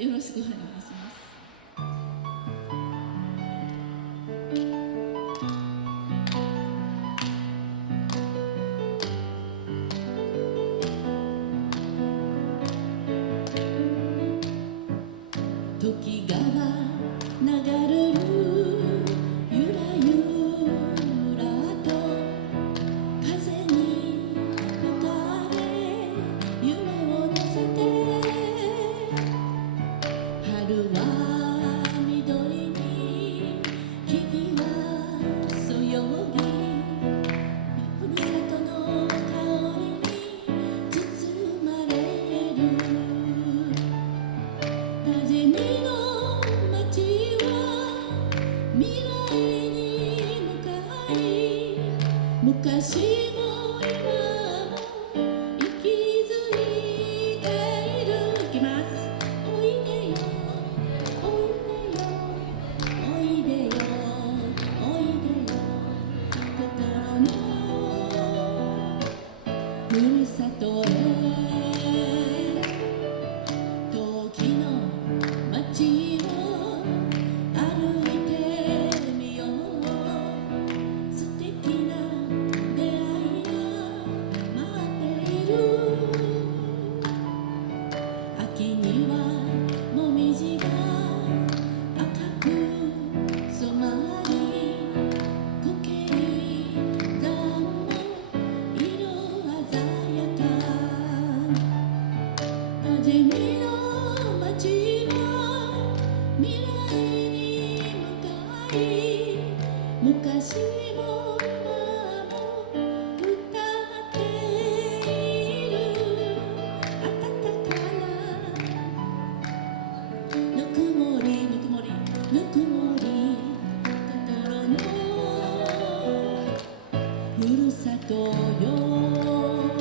よろしくお願いします。時が流れるゆらゆらと風に吹かれ夢を乗せて春は緑に木々はそよぎふるさとの香りに包まれる馴染みの街は未来に向かい昔も今も息づいているいきますおいでよおいでよおいでよおいでよ心のふるさとへ時の街を歩いてみよう素敵な出会いが待っている秋にはもみじが赤く染まり苔山も色鮮やか馴染みの街は未来に向かい昔も今も歌っている暖かなぬくもりぬくもりぬくもり心のふるさとよ